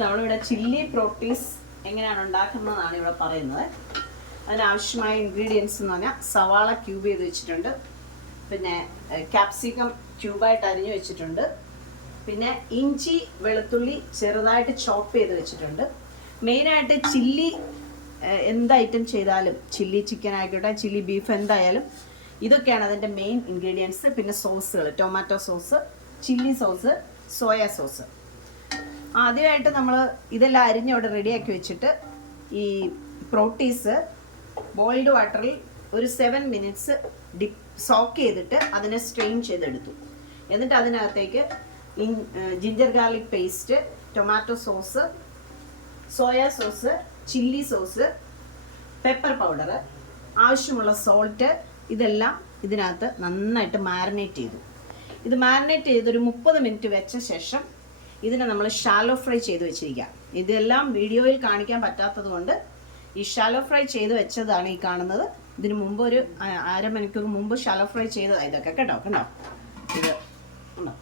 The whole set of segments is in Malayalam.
നമ്മളിവിടെ ചില്ലി പ്രോട്ടീസ് എങ്ങനെയാണ് ഉണ്ടാക്കുന്നതാണ് ഇവിടെ പറയുന്നത്. അതിനാവശ്യമായ ഇൻഗ്രീഡിയൻസ് എന്ന് പറഞ്ഞാൽ സവാള ക്യൂബ് ചെയ്ത് വെച്ചിട്ടുണ്ട്, പിന്നെ ക്യാപ്സിക്കം ക്യൂബായിട്ട് അരിഞ്ഞു വെച്ചിട്ടുണ്ട്, പിന്നെ ഇഞ്ചി വെളുത്തുള്ളി ചെറുതായിട്ട് ചോപ്പ് ചെയ്ത് വെച്ചിട്ടുണ്ട്. മെയിനായിട്ട് ചില്ലി എന്ത് ഐറ്റം ചെയ്താലും, ചില്ലി ചിക്കൻ ആയിക്കോട്ടെ, ചില്ലി ബീഫ് എന്തായാലും ഇതൊക്കെയാണ് അതിൻ്റെ മെയിൻ ഇൻഗ്രീഡിയൻസ്. പിന്നെ സോസുകൾ, tomato sauce, chilli sauce, soya sauce. ആദ്യമായിട്ട് നമ്മൾ ഇതെല്ലാം അരിഞ്ഞവിടെ റെഡിയാക്കി വെച്ചിട്ട് ഈ പ്രോട്ടീസ് ബോയിൽഡ് വാട്ടറിൽ ഒരു 7 മിനിറ്റ്സ് സോക്ക് ചെയ്തിട്ട് അതിനെ സ്ട്രെയിൻ ചെയ്തെടുത്തു. എന്നിട്ട് അതിനകത്തേക്ക് ginger garlic paste, tomato sauce, soya sauce, chilli sauce, pepper powder, ആവശ്യമുള്ള സോൾട്ട്, ഇതെല്ലാം ഇതിനകത്ത് നന്നായിട്ട് മാരിനേറ്റ് ചെയ്തു. ഇത് മാരിനേറ്റ് ചെയ്തൊരു 30 മിനിറ്റ് വെച്ച ശേഷം ഇതിനെ നമ്മൾ ഷാലോ ഫ്രൈ ചെയ്ത് വെച്ചിരിക്കാം. ഇതെല്ലാം വീഡിയോയിൽ കാണിക്കാൻ പറ്റാത്തത് കൊണ്ട് ഈ ഷാലോ ഫ്രൈ ചെയ്ത് വെച്ചതാണ് ഈ കാണുന്നത്. ഇതിന് മുമ്പ് ഒരു അരമണിക്കൂർ മുമ്പ് ഷാലോ ഫ്രൈ ചെയ്തതാണ് ഇതൊക്കെ കേട്ടോ. കണ്ടോ, ഇത് ഉണ്ടോ,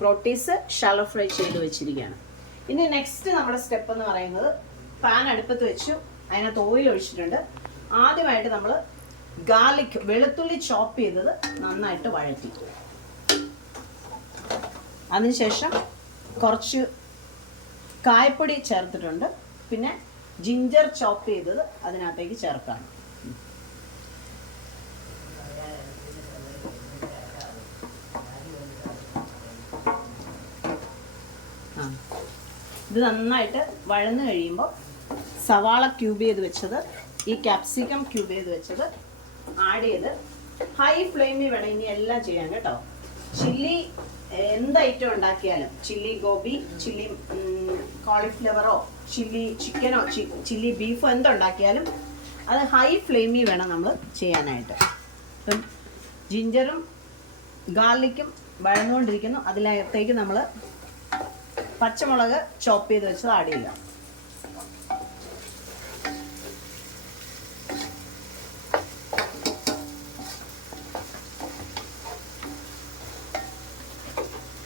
പ്രോട്ടീസ് ഷാലോ ഫ്രൈ ചെയ്ത് വെച്ചിരിക്കുകയാണ്. ഇനി നെക്സ്റ്റ് നമ്മുടെ സ്റ്റെപ്പ് എന്ന് പറയുന്നത്, പാൻ അടുപ്പത്ത് വെച്ചു, അതിനകത്ത് ഓയിൽ ഒഴിച്ചിട്ടുണ്ട്. ആദ്യമായിട്ട് നമ്മൾ ഗാർലിക്, വെളുത്തുള്ളി ചോപ്പ് ചെയ്തത് നന്നായിട്ട് വഴറ്റി, അതിനുശേഷം കുറച്ച് കായപ്പൊടി ചേർത്തിട്ടുണ്ട്, പിന്നെ ജിഞ്ചർ ചോപ്പ് ചെയ്തത് അതിനകത്തേക്ക് ചേർക്കാണ്. ഇത് നന്നായിട്ട് വഴന്ന് കഴിയുമ്പോൾ സവാള ക്യൂബ് ചെയ്ത് വെച്ചത്, ഈ ക്യാപ്സിക്കം ക്യൂബ് ചെയ്ത് വെച്ചത് ആഡ് ചെയ്ത് ഹൈ ഫ്ലെയിമിൽ വേണം ഇനി എല്ലാം ചെയ്യാൻ കേട്ടോ. ചില്ലി എന്ത് ഐറ്റം ഉണ്ടാക്കിയാലും, ചില്ലി ഗോബി, ചില്ലി കോളിഫ്ലവറോ, ചില്ലി ചിക്കനോ, ചില്ലി ബീഫോ എന്തുണ്ടാക്കിയാലും അത് ഹൈ ഫ്ലെയിമിൽ വേണം നമ്മൾ ചെയ്യാനായിട്ട്. ഇപ്പം ജിഞ്ചറും ഗാർലിക്കും വഴന്നുകൊണ്ടിരിക്കുന്നു, അതിനകത്തേക്ക് നമ്മൾ പച്ചമുളക് ചോപ്പ് ചെയ്ത് വെച്ചത് ആഡ് ചെയ്യുക.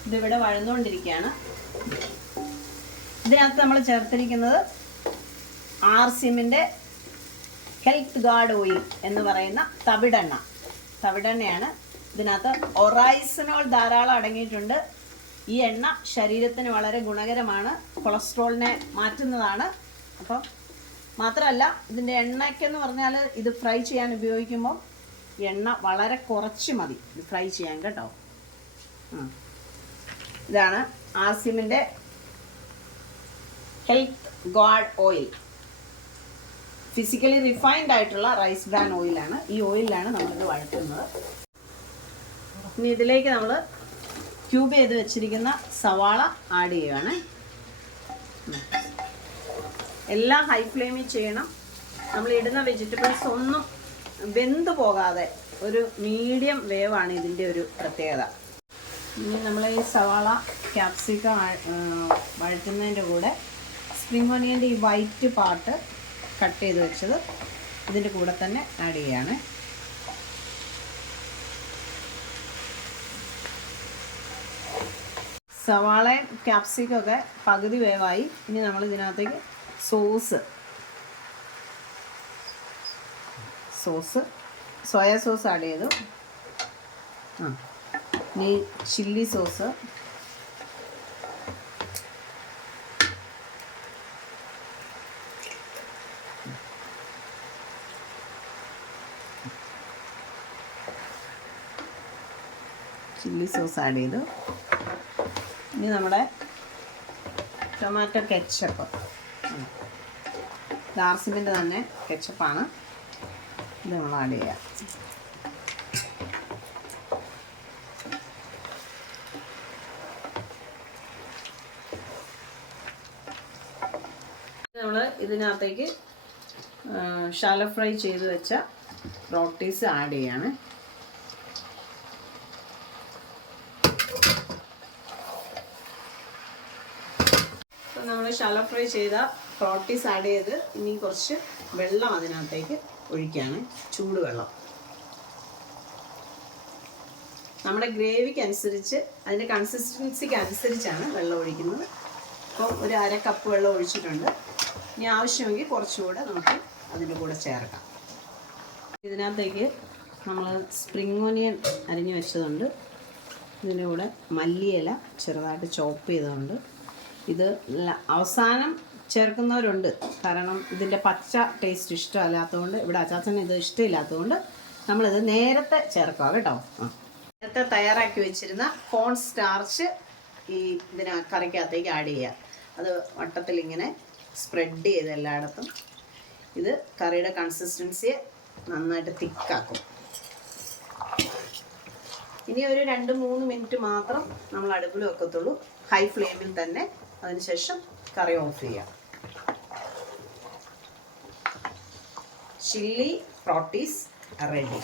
ഇതിവിടെ വഴന്നുകൊണ്ടിരിക്കുകയാണ്. ഇതിനകത്ത് നമ്മൾ ചേർത്തിരിക്കുന്നത് ആർസിഎമ്മിൻ്റെ ഹെൽത്ത് ഗാർഡ് ഓയിൽ എന്ന് പറയുന്ന തവിടെണ്ണയാണ്. ഇതിനകത്ത് ഒറൈസനോൾ ധാരാളം അടങ്ങിയിട്ടുണ്ട്. ഈ എണ്ണ ശരീരത്തിന് വളരെ ഗുണകരമാണ്, കൊളസ്ട്രോളിനെ മാറ്റുന്നതാണ്. അപ്പം മാത്രമല്ല ഇതിൻ്റെ എണ്ണയ്ക്കെന്ന് പറഞ്ഞാൽ ഇത് ഫ്രൈ ചെയ്യാൻ ഉപയോഗിക്കുമ്പോൾ എണ്ണ വളരെ കുറച്ച് മതി ഇത് ഫ്രൈ ചെയ്യാൻ കേട്ടോ. ഇതാണ് ആർസിഎമ്മിൻ്റെ health guard oil. Physically refined ആയിട്ടുള്ള റൈസ് ബ്രാൻ ഓയിലാണ്. ഈ ഓയിലാണ് നമ്മളിത് വഴറ്റുന്നത്. ഇനി ഇതിലേക്ക് നമ്മൾ ക്യൂബ് ചെയ്ത് വെച്ചിരിക്കുന്ന സവാള ആഡ് ചെയ്യുകയാണ്. എല്ലാം ഹൈ ഫ്ലെയിമിൽ ചെയ്യണം. നമ്മൾ ഇടുന്ന വെജിറ്റബിൾസ് ഒന്നും വെന്ത് പോകാതെ ഒരു മീഡിയം വേവാണ് ഇതിൻ്റെ ഒരു പ്രത്യേകത. ഇനി നമ്മൾ ഈ സവാള ക്യാപ്സിക്കം വഴറ്റുന്നതിൻ്റെ കൂടെ സ്പ്രിംഗ് ഓണിയൻ്റെ ഈ വൈറ്റ് പാർട്ട് കട്ട് ചെയ്ത് വെച്ചത് ഇതിൻ്റെ കൂടെ തന്നെ ആഡ് ചെയ്യുകയാണ്. സവാളയും ക്യാപ്സിക്കം ഒക്കെ പകുതി വേവായി. ഇനി നമ്മൾ ഇതിനകത്തേക്ക് സോയ സോസ് ആഡ് ചെയ്തു. ഇനി ചില്ലി സോസ്, ആഡ് ചെയ്തു. ഇനി നമ്മുടെ ടൊമാറ്റോ കെച്ചപ്പ്, ആർസിഎമ്മിൻ്റെ തന്നെ കെച്ചപ്പാണ്, ഇത് നമ്മൾ ആഡ് ചെയ്യാം. നമ്മൾ ഇതിനകത്തേക്ക് ഷാലോ ഫ്രൈ ചെയ്ത് വെച്ച പ്രോട്ടീസ് ആഡ് ചെയ്യാണ്. നമ്മൾ ഷാലോ ഫ്രൈ ചെയ്ത പ്രോട്ടീസ് ആഡ് ചെയ്ത് ഇനി കുറച്ച് വെള്ളം അതിനകത്തേക്ക് ഒഴിക്കുകയാണ്, ചൂടുവെള്ളം. നമ്മുടെ ഗ്രേവിക്ക് അനുസരിച്ച്, അതിൻ്റെ കൺസിസ്റ്റൻസിക്ക് അനുസരിച്ചാണ് വെള്ളം ഒഴിക്കുന്നത്. ഇപ്പോൾ ഒരു 1/2 കപ്പ് വെള്ളം ഒഴിച്ചിട്ടുണ്ട്. ഇനി ആവശ്യമെങ്കിൽ കുറച്ചുകൂടെ നമുക്ക് അതിൻ്റെ കൂടെ ചേർക്കാം. ഇതിനകത്തേക്ക് നമ്മൾ സ്പ്രിംഗ് ഓനിയൻ അരിഞ്ഞ് വെച്ചതുണ്ട്. ഇതിൻ്റെ കൂടെ മല്ലിയില ചെറുതായിട്ട് ചോപ്പ് ചെയ്തതുണ്ട്. ഇത് അവസാനം ചേർക്കുന്നവരുണ്ട്, കാരണം ഇതിൻ്റെ പച്ച ടേസ്റ്റ് ഇഷ്ടമല്ലാത്തതുകൊണ്ട്, ഇവിടെ അച്ചാച്ചന് ഇത് ഇഷ്ടമില്ലാത്തതുകൊണ്ട് നമ്മളിത് നേരത്തെ ചേർക്കാം കേട്ടോ. നേരത്തെ തയ്യാറാക്കി വെച്ചിരുന്ന കോൺ സ്റ്റാർച്ച് ഈ കറിക്കകത്തേക്ക് ആഡ് ചെയ്യുക. അത് വട്ടത്തിൽ ഇങ്ങനെ സ്പ്രെഡ് ചെയ്ത് എല്ലായിടത്തും ഇത് കറിയുടെ കൺസിസ്റ്റൻസിയെ നന്നായിട്ട് തിക്കാക്കും. ഇനി ഒരു 2-3 മിനിറ്റ് മാത്രം നമ്മൾ അടുപ്പിൽ വെക്കത്തുള്ളൂ, ഹൈ ഫ്ലെയിമിൽ തന്നെ. അതിനുശേഷം കറി ഓഫ് ചെയ്യാം. ചില്ലി പ്രോട്ടീസ് റെഡി.